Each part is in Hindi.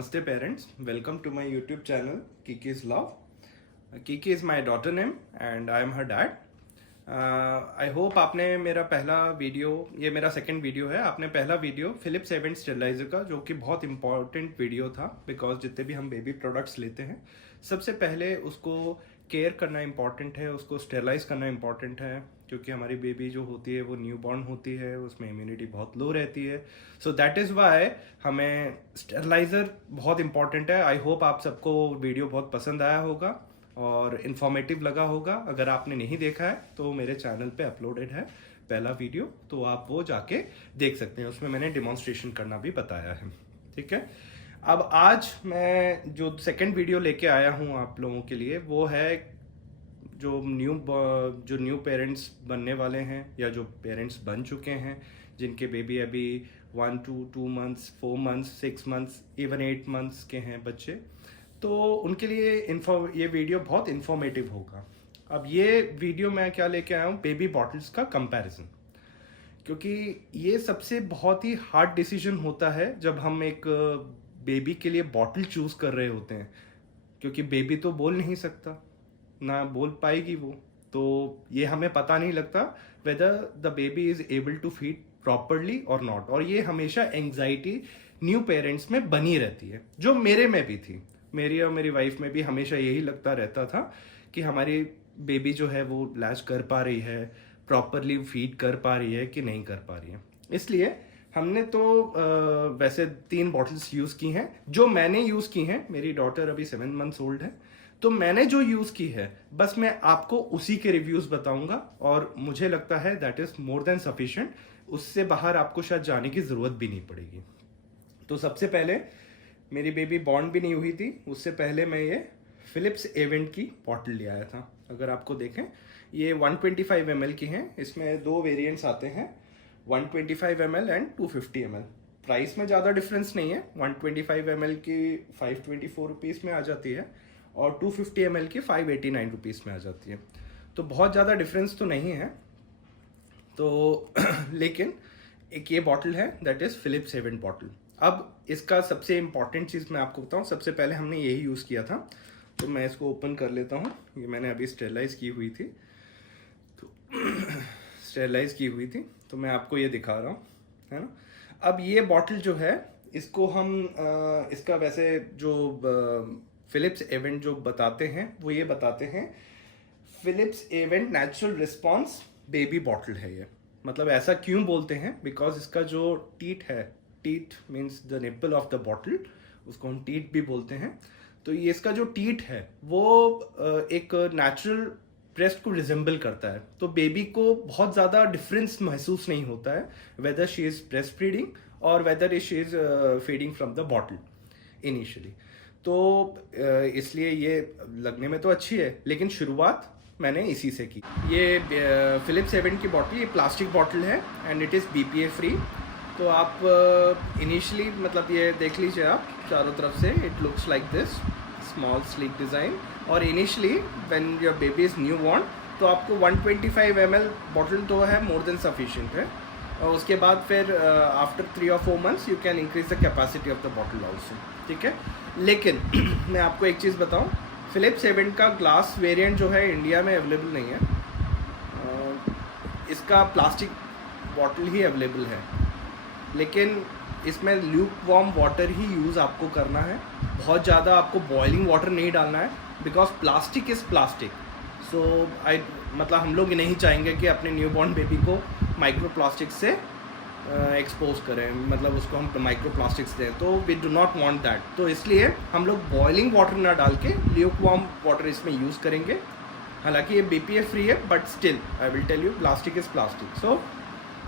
Namaste parents, welcome to my YouTube channel Kiki's Love. Kiki is my daughter name and I am her dad. I hope आपने मेरा पहला वीडियो, ये मेरा सेकंड वीडियो है, आपने पहला वीडियो फिलिप्स एवेंट स्टेरलाइजर का, जो कि बहुत इंपॉर्टेंट वीडियो था बिकॉज जितने भी हम बेबी प्रोडक्ट्स लेते हैं सबसे पहले उसको केयर करना इम्पॉर्टेंट है, उसको स्टेरलाइज करना इम्पॉर्टेंट है, क्योंकि हमारी बेबी जो होती है वो न्यू बॉर्न होती है, उसमें इम्यूनिटी बहुत लो रहती है. सो दैट इज़ वाई हमें स्टेरलाइज़र बहुत इंपॉर्टेंट है. आई होप आप सबको वीडियो बहुत पसंद आया होगा और इन्फॉर्मेटिव लगा होगा. अगर आपने नहीं देखा है तो मेरे चैनल पे अपलोडेड है पहला वीडियो, तो आप वो जाके देख सकते हैं. उसमें मैंने डिमॉन्स्ट्रेशन करना भी बताया है. ठीक है, अब आज मैं जो सेकंड वीडियो लेके आया हूँ आप लोगों के लिए, वो है जो न्यू पेरेंट्स बनने वाले हैं या जो पेरेंट्स बन चुके हैं, जिनके बेबी अभी 1 to 2 months, 4 months, 6 months, even 8 months के हैं बच्चे. तो उनके लिए ये वीडियो बहुत इन्फॉर्मेटिव होगा. अब ये वीडियो मैं क्या लेके आया हूँ, बेबी बॉटल्स का कंपैरिजन, क्योंकि ये सबसे बहुत ही हार्ड डिसीजन होता है जब हम एक बेबी के लिए बॉटल चूज कर रहे होते हैं, क्योंकि बेबी तो बोल नहीं सकता, ना बोल पाएगी वो. तो ये हमें पता नहीं लगता whether the baby is able to feed properly और नॉट. और ये हमेशा एंग्जाइटी न्यू पेरेंट्स में बनी रहती है, जो मेरे में भी थी. मेरी और मेरी वाइफ में भी हमेशा यही लगता रहता था कि हमारी बेबी जो है वो लैच कर पा रही है, प्रॉपरली फीड कर पा रही है कि नहीं कर पा रही है. इसलिए हमने तो वैसे 3 बॉटल्स यूज़ की हैं, जो मैंने यूज़ की हैं. मेरी डॉटर अभी 7 months ओल्ड है, तो मैंने जो यूज़ की है बस मैं आपको उसी के रिव्यूज़ बताऊंगा, और मुझे लगता है that is more than sufficient. उससे बाहर आपको शायद जाने की ज़रूरत भी नहीं पड़ेगी. तो सबसे पहले मेरी बेबी बॉर्न भी नहीं हुई थी, उससे पहले मैं ये फिलिप्स एवेंट की बॉटल ले आया था. अगर आपको देखें, ये 125 ml की हैं. इसमें 2 वेरिएंट्स आते हैं, 125 ml एंड 250 ml. प्राइस में ज़्यादा डिफरेंस नहीं है. 125 ml की 524 रुपीज़ में आ जाती है और 250 ml की 589 रुपीज़ में आ जाती है. तो बहुत ज़्यादा डिफरेंस तो नहीं है. तो लेकिन एक ये बॉटल है, that is Philips Avent bottle. अब इसका सबसे इम्पॉर्टेंट चीज़ मैं आपको बताऊँ. सबसे पहले हमने यही यूज़ किया था, तो मैं इसको ओपन कर लेता हूँ. ये मैंने अभी स्टेरलाइज की हुई थी, तो स्टेरलाइज की हुई थी, तो मैं आपको ये दिखा रहा हूँ, है ना. अब ये बॉटल जो है, इसको हम इसका वैसे जो फिलिप्स एवेंट जो बताते हैं वो ये बताते हैं, Philips Avent natural response baby bottle है ये. मतलब ऐसा क्यों बोलते हैं, बिकॉज इसका जो टीट है, tit means the nipple of the bottle, उसको हम टीट भी बोलते हैं. तो ये इसका जो टीट है वो एक नेचुरल ब्रेस्ट को रिजेंबल करता है. तो बेबी को बहुत ज़्यादा डिफरेंस महसूस नहीं होता है whether she is breast feeding और whether she is feeding from the bottle initially. तो इसलिए ये लगने में तो अच्छी है, लेकिन शुरुआत मैंने इसी से की. ये फिलिप्स एवेंट की बॉटल, ये प्लास्टिक बॉटल है and it is BPA free. तो आप इनिशियली मतलब ये देख लीजिए आप चारों तरफ से, it looks like this small sleek design. और initially when your baby is newborn, तो आपको 125 ml बॉटल तो है मोर देन सफिशिएंट है. और उसके बाद फिर after 3 or 4 months you can increase the capacity of the bottle also. ठीक है, लेकिन मैं आपको एक चीज़ बताऊँ, फिलिप्स एवेंट का ग्लास वेरिएंट जो है इंडिया में अवेलेबल नहीं है. इसका प्लास्टिक बॉटल ही अवेलेबल है, लेकिन इसमें ल्यूक वार्म वाटर ही यूज़ आपको करना है. बहुत ज़्यादा आपको बॉइलिंग वाटर नहीं डालना है, because plastic is plastic. So मतलब हम लोग नहीं चाहेंगे कि अपने न्यू बॉर्न बेबी को माइक्रो प्लास्टिक से एक्सपोज करें, मतलब उसको हम माइक्रो प्लास्टिक्स दें, तो we do not want that. तो इसलिए हम लोग बॉइलिंग वाटर ना डाल के ल्यूक वार्म वाटर इसमें यूज़ करेंगे. हालांकि ये BPA फ्री है, but still I will tell you, plastic is plastic. So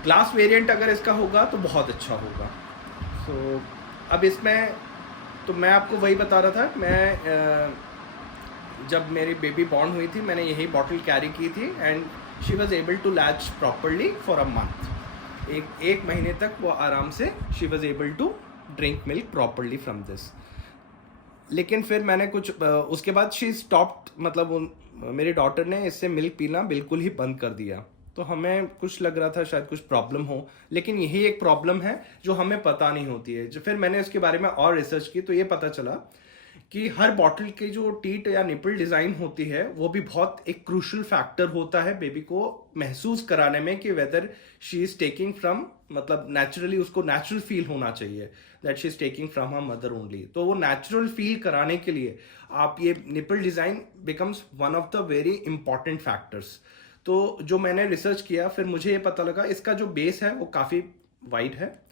glass variant अगर इसका होगा तो बहुत अच्छा होगा. सो अब इसमें तो मैं आपको वही बता रहा था, मैं जब मेरी बेबी बॉर्न हुई थी मैंने यही बॉटल कैरी की थी and she was able to latch properly for a month. एक महीने तक वो आराम से she was able to drink milk properly from this. लेकिन फिर मैंने कुछ उसके बाद शी स्टॉप्ड, मतलब मेरी डॉटर ने इससे मिल्क पीना बिल्कुल ही बंद कर दिया. तो हमें कुछ लग रहा था शायद कुछ प्रॉब्लम हो, लेकिन यही एक प्रॉब्लम है जो हमें पता नहीं होती है। जो फिर मैंने इसके बारे में और रिसर्च की तो ये पता चला कि हर बॉटल की जो टीट या निपल डिजाइन होती है वो भी बहुत एक क्रूशल फैक्टर होता है बेबी को महसूस कराने में कि whether she is taking from, मतलब नेचुरली उसको नेचुरल फील होना चाहिए that she is taking from her mother only. तो वो नेचुरल फील कराने के लिए आप ये nipple design becomes one of the very important factors. तो जो मैंने रिसर्च किया फिर मुझे ये पता लगा इसका जो बेस है वो काफ़ी वाइड है,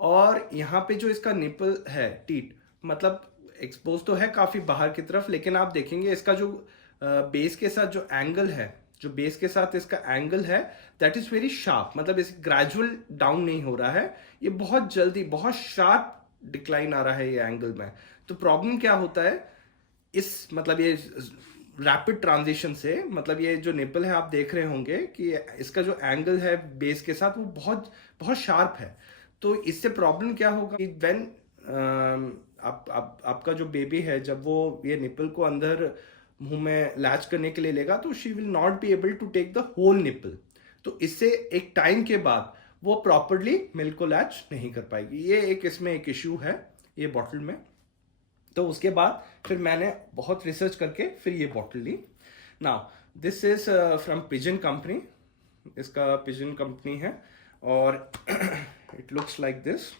और यहाँ पे जो इसका निपल है टीट, मतलब एक्सपोज तो है काफ़ी बाहर की तरफ, लेकिन आप देखेंगे इसका जो बेस के साथ जो एंगल है, जो बेस के साथ इसका एंगल है दैट इज़ वेरी शार्प, मतलब इस ग्रेजुअल डाउन नहीं हो रहा है, ये बहुत जल्दी बहुत शार्प डिक्लाइन आ रहा है ये एंगल में। तो प्रॉब्लम क्या होता है इस, मतलब ये रैपिड ट्रांजिशन से, मतलब ये जो निपल है आप देख रहे होंगे कि इसका जो एंगल है बेस के साथ वो बहुत बहुत शार्प है। तो इससे प्रॉब्लम क्या होगा कि व्हेन आपका जो बेबी है जब वो ये निपल को अंदर मुंह में लैच करने के लिए लेगा तो she will not be able to take the whole nipple. तो इससे एक टाइम के बाद वो प्रॉपरली मिल्क को लैच नहीं कर पाएगी। ये एक इसमें एक इश्यू है ये बॉटल में। तो उसके बाद फिर मैंने बहुत रिसर्च करके फिर ये बॉटल ली। Now this is from Pigeon company, इसका पिजन कंपनी है और इट लुक्स लाइक दिस।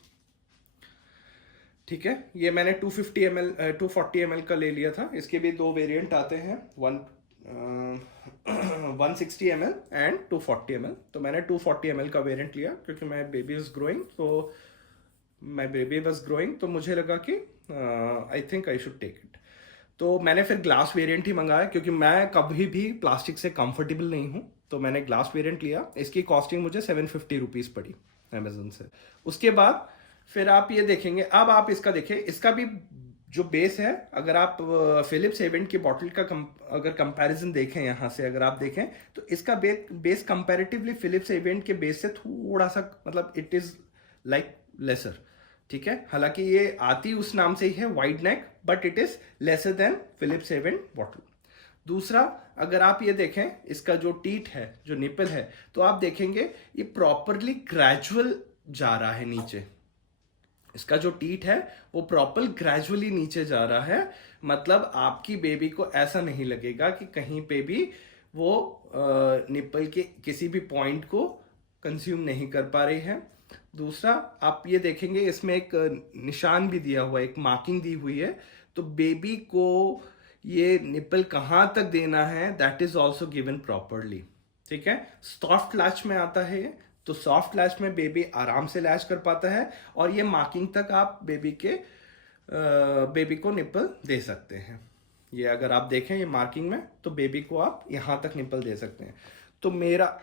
ठीक है, ये मैंने 250 ml 240 ml का ले लिया था। इसके भी दो वेरिएंट आते हैं, 160 ml एंड 240 ml। तो मैंने 240 ml का वेरिएंट लिया क्योंकि माई बेबी इज ग्रोइंग, तो माई बेबी वॉज ग्रोइंग, तो मुझे लगा कि I think I should take it. तो मैंने फिर ग्लास वेरिएंट ही मंगाया क्योंकि मैं कभी भी प्लास्टिक से कंफर्टेबल नहीं हूँ। तो मैंने ग्लास वेरिएंट लिया, इसकी कॉस्टिंग मुझे 750 रुपीज़ पड़ी अमेजोन से। उसके बाद फिर आप ये देखेंगे, अब आप इसका देखें, इसका भी जो बेस है, अगर आप फिलिप्स एवेंट की बॉटल का अगर कंपैरिजन देखें यहाँ से, अगर आप देखें तो इसका बेस कंपैरेटिवली फिलिप्स एवेंट के बेस से थोड़ा सा, मतलब इट इज़ लाइक लेसर। ठीक है, हालांकि ये आती उस नाम से ही है wide neck, but it is lesser than Philips Avent bottle. दूसरा, अगर आप ये देखें इसका जो टीट है, जो निपल है, तो आप देखेंगे ये प्रॉपरली ग्रेजुअल जा रहा है नीचे। इसका जो टीट है वो प्रॉपर ग्रेजुअली नीचे जा रहा है, मतलब आपकी बेबी को ऐसा नहीं लगेगा कि कहीं पे भी वो निपल के किसी भी पॉइंट को कंज्यूम नहीं कर पा रही है। दूसरा, आप ये देखेंगे इसमें एक निशान भी दिया हुआ है, एक मार्किंग दी हुई है, तो बेबी को ये निपल कहाँ तक देना है that is also given properly. ठीक है, सॉफ्ट लैच में आता है ये, तो सॉफ्ट लैच में बेबी आराम से लैच कर पाता है, और ये मार्किंग तक आप बेबी को निपल दे सकते हैं। ये अगर आप देखें ये मार्किंग में, तो बेबी को आप यहाँ तक निपल दे सकते हैं। तो मेरा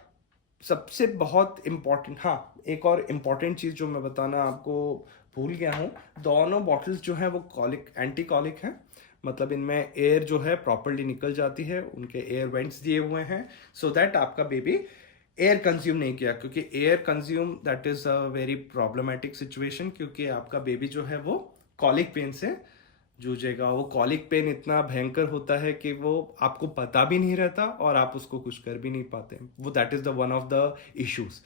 सबसे बहुत इम्पॉर्टेंट, हाँ एक और इम्पॉर्टेंट चीज़ जो मैं बताना आपको भूल गया हूँ, दोनों बॉटल्स जो हैं वो कॉलिक एंटी कॉलिक हैं, मतलब इनमें एयर जो है प्रॉपरली निकल जाती है, उनके एयर वेंट्स दिए हुए हैं सो दैट आपका बेबी एयर कंज्यूम नहीं किया, क्योंकि air consume that is a very problematic situation, क्योंकि आपका बेबी जो है वो कॉलिक पेन से जूझेगा। वो कॉलिक पेन इतना भयंकर होता है कि वो आपको पता भी नहीं रहता और आप उसको कुछ कर भी नहीं पाते, वो that is the one of the issues.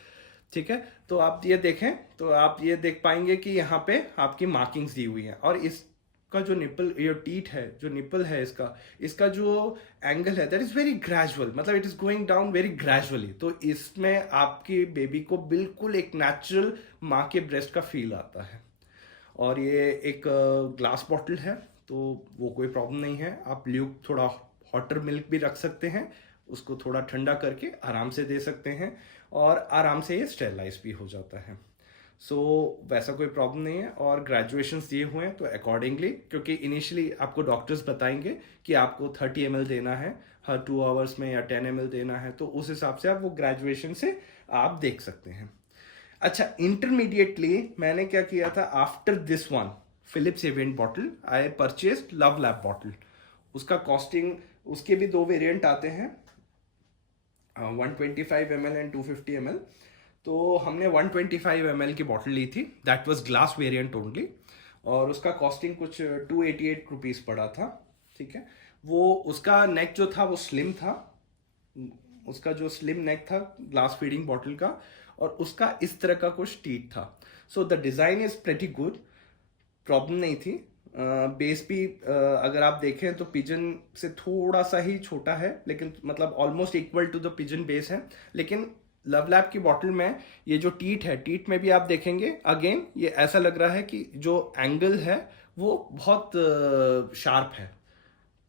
ठीक है, तो आप ये देखें तो आप ये देख पाएंगे कि यहाँ पे आपकी मार्किंग्स दी हुई हैं, और इसका जो निपल, ये टीट है, जो निपल है इसका जो एंगल है दैट इज़ वेरी ग्रेजुअल, मतलब it is going down very gradually. तो इसमें आपकी बेबी को बिल्कुल एक नेचुरल माँ के ब्रेस्ट का फील आता है। और ये एक ग्लास बॉटल है, तो वो कोई प्रॉब्लम नहीं है। आप ल्यूक थोड़ा हॉटर मिल्क भी रख सकते हैं, उसको थोड़ा ठंडा करके आराम से दे सकते हैं, और आराम से ये स्टेरलाइज भी हो जाता है। सो वैसा कोई प्रॉब्लम नहीं है। और ग्रेजुएशंस दिए हुए हैं तो अकॉर्डिंगली, क्योंकि इनिशियली आपको डॉक्टर्स बताएंगे कि आपको 30 ml देना है हर 2 आवर्स में, या 10 ml देना है, तो उस हिसाब से आप वो ग्रेजुएशन से आप देख सकते हैं। अच्छा, इंटरमीडिएटली मैंने क्या किया था, after this one Philips Avent bottle I purchased LuvLap bottle. उसका कॉस्टिंग, उसके भी दो वेरिएंट आते हैं, 125 ml एंड 250 ml। तो हमने 125 ml की बॉटल ली थी, that was glass variant only, और उसका कॉस्टिंग कुछ 288 रुपीज़ पड़ा था। ठीक है, वो उसका नेक जो था वो स्लिम था, उसका जो स्लिम नेक था ग्लास फीडिंग बॉटल का, और उसका इस तरह का कुछ टीथ था. So the design is pretty good, problem नहीं थी. बेस भी अगर आप देखें तो पिजन से थोड़ा सा ही छोटा है, लेकिन मतलब almost equal to the Pigeon base है. लेकिन लव लैब की बॉटल में ये जो टीट है, टीट में भी आप देखेंगे अगेन ये ऐसा लग रहा है कि जो एंगल है वो बहुत शार्प है.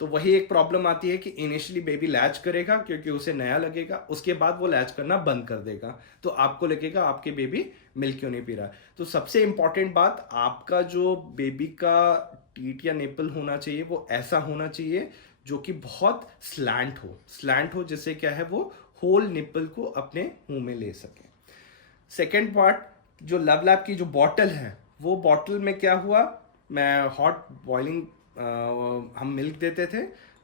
तो वही एक प्रॉब्लम आती है कि इनिशियली बेबी लैच करेगा क्योंकि उसे नया लगेगा, उसके बाद वो लैच करना बंद कर देगा, तो आपको लगेगा आपके बेबी मिल्क क्यों नहीं पी रहा है. तो सबसे इंपॉर्टेंट बात, आपका जो बेबी का टीट या निपल होना चाहिए वो ऐसा होना चाहिए जो कि बहुत स्लैंट हो जिससे क्या है वो होल निपल को अपने मुंह में ले सके. सेकेंड पार्ट, जो लव लैब की जो बॉटल है, वो बॉटल में क्या हुआ, मैं हॉट बॉइलिंग हम मिल्क देते थे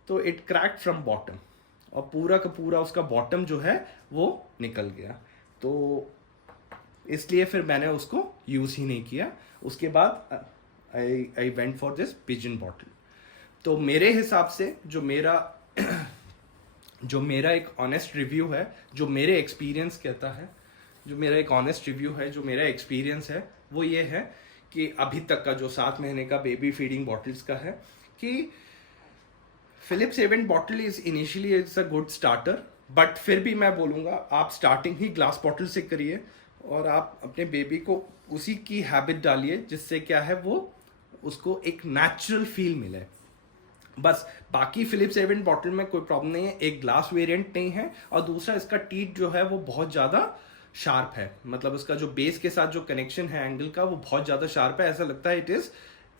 तो इट क्रैक्ड फ्रॉम बॉटम, और पूरा का पूरा उसका बॉटम जो है वो निकल गया. तो इसलिए फिर मैंने उसको यूज़ ही नहीं किया. उसके बाद I went for this pigeon bottle. तो मेरे हिसाब से जो मेरा एक ऑनेस्ट रिव्यू है, जो मेरे एक्सपीरियंस कहता है, जो मेरा एक ऑनेस्ट रिव्यू है, जो मेरा एक्सपीरियंस है, वो ये है कि अभी तक का जो 7 महीने का बेबी फीडिंग बॉटल्स का है कि Philips Avent bottle is initially it's a good starter, but फिर भी मैं बोलूँगा आप स्टार्टिंग ही ग्लास बॉटल से करिए और आप अपने बेबी को उसी की हैबिट डालिए जिससे क्या है वो उसको एक नेचुरल फील मिले. बस बाकी फिलिप्स एवेंट बॉटल में कोई प्रॉब्लम नहीं है, एक ग्लास वेरिएंट नहीं है, और दूसरा इसका टीथ जो है वो बहुत ज़्यादा शार्प है. मतलब उसका जो बेस के साथ जो कनेक्शन है एंगल का वो बहुत ज़्यादा शार्प है. ऐसा लगता है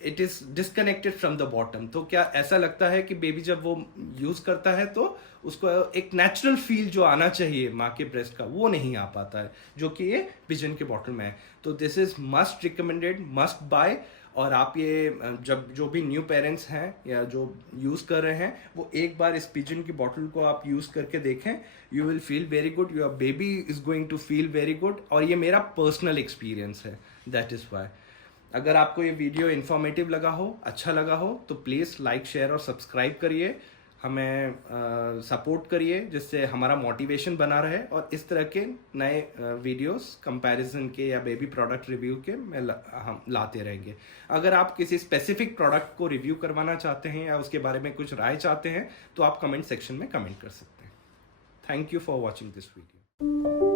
it is disconnected from the bottom. तो क्या ऐसा लगता है कि बेबी जब वो यूज़ करता है तो उसको एक नेचुरल फील जो आना चाहिए माँ के ब्रेस्ट का वो नहीं आ पाता है, जो कि ये पिजन के बॉटल में है. तो this is must recommended, must buy. और आप ये जब जो भी न्यू पेरेंट्स हैं या जो यूज़ कर रहे हैं वो एक बार इस पिजन की बॉटल को आप यूज़ करके देखें. You will feel very good, your baby is going to feel very good. और ये मेरा पर्सनल एक्सपीरियंस है, दैट इज़ वाई. अगर आपको ये वीडियो इन्फॉर्मेटिव लगा हो, अच्छा लगा हो, तो प्लीज़ लाइक, शेयर और सब्सक्राइब करिए, हमें सपोर्ट करिए जिससे हमारा मोटिवेशन बना रहे, और इस तरह के नए वीडियोस कंपैरिजन के या बेबी प्रोडक्ट रिव्यू के हम लाते रहेंगे. अगर आप किसी स्पेसिफिक प्रोडक्ट को रिव्यू करवाना चाहते हैं या उसके बारे में कुछ राय चाहते हैं तो आप कमेंट सेक्शन में कमेंट कर सकते हैं. Thank you for watching this video.